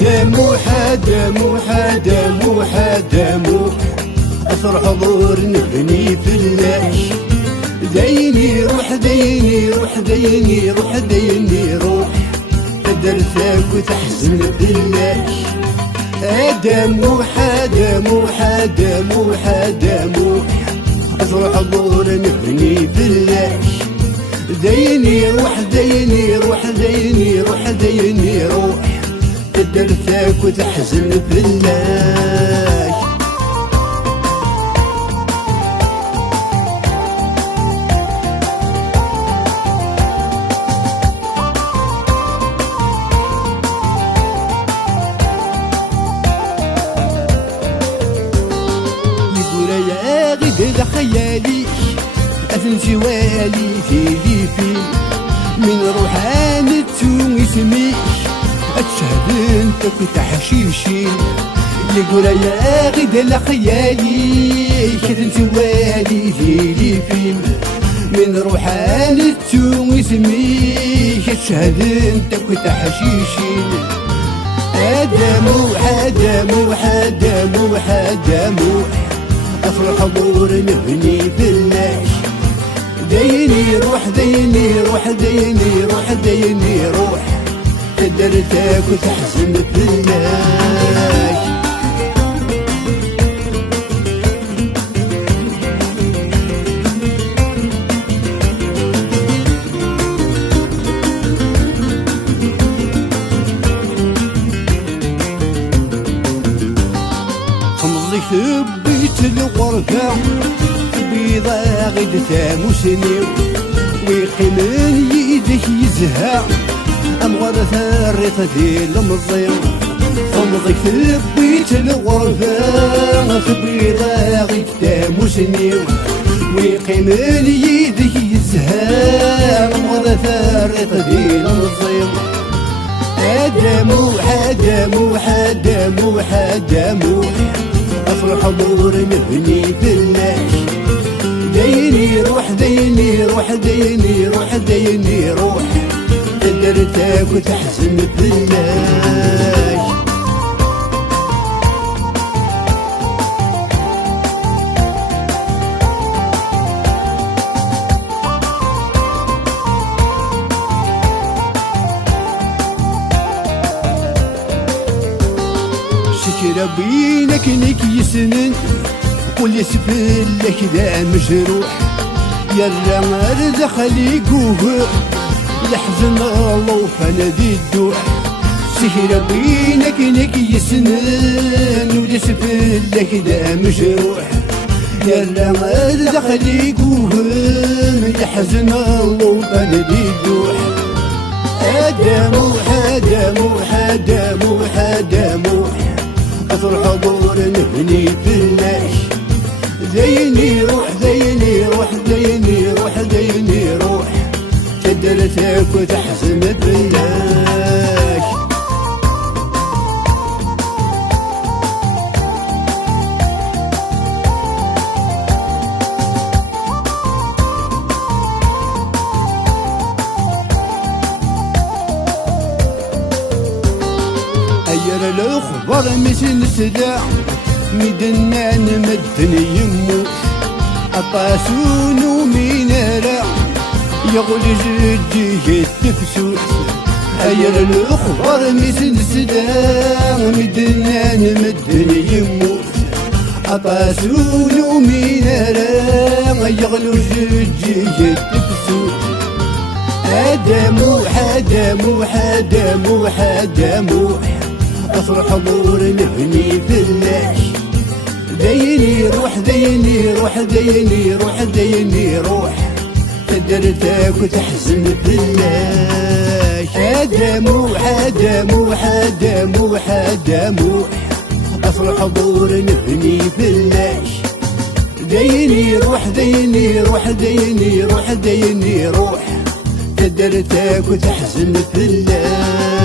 حدمو حدمو حدمو حدمو أثر حضور نبني في اللاش ديني روح ديني روح ديني روح ديني روح درتك وتحزن في اللاش حدمو حدمو حدمو حدمو أثر حضور نبني في اللاش ديني روح ديني روح ديني روح ديني روح درتك وتحزن في اللاش يقول يا غدا خيالي أثنتي والي في من روحانته اسمي أتشهد انت كتحشيشي يقول يا غدا خيالي كنت والي في من روحانته اسمي أتشهد انت كتحشيشي حدمو حدمو حدمو حدمو أفرح حضور نبني في اللاش ديني روح ديني روح ديني روح ديني روح درتك وتحزن في اللاش خمزك بيت الغرفة بيضا غد تاموسني ويقيمن يدك يزهى أمغر ثارثة ديال المضيم خمضك ثبيت الغرفة بيضا غد تاموسني ويقيمن يدك يزهى أمغر ثارثة ديال المضيم حدمو حدمو حدمو حدمو أفرح حضور نبني في اللاش ديني روح ديني روح ديني روح ديني روح درتك وتحزن في اللاش شكرا بينك لك يسنن واللي سفلك ذا مجروح يلا مرد خليقوه يحزن الله فنادي الدوح سهر بينك لك يسنن واللي سفلك ذا مجروح يلا مرد خليقوه يحزن الله فنادي الدوح حدمو حدمو حدمو حدمو أثر حضور نبني في اللاش ديني روح ديني روح ديني روح ديني روح درتك وتحزن في اللاش أير الأخبار مثل سداع مدنا نمدن يموت أطاسون ومينارا يغل جدي التفسوس أير الأخبار مثل سداع مدنا نمدن يموت أطاسون ومينارا يغل جدي التفسوس حدمو حدمو حدمو حدمو أفرح حضور نبني في اللاش ديني روح ديني روح ديني روح ديني روح درتك وتحزن في اللاش حدمو حدمو حدمو حدمو أفرح حضور نبني في اللاش ديني روح ديني روح ديني روح ديني روح درتك وتحزن في اللاش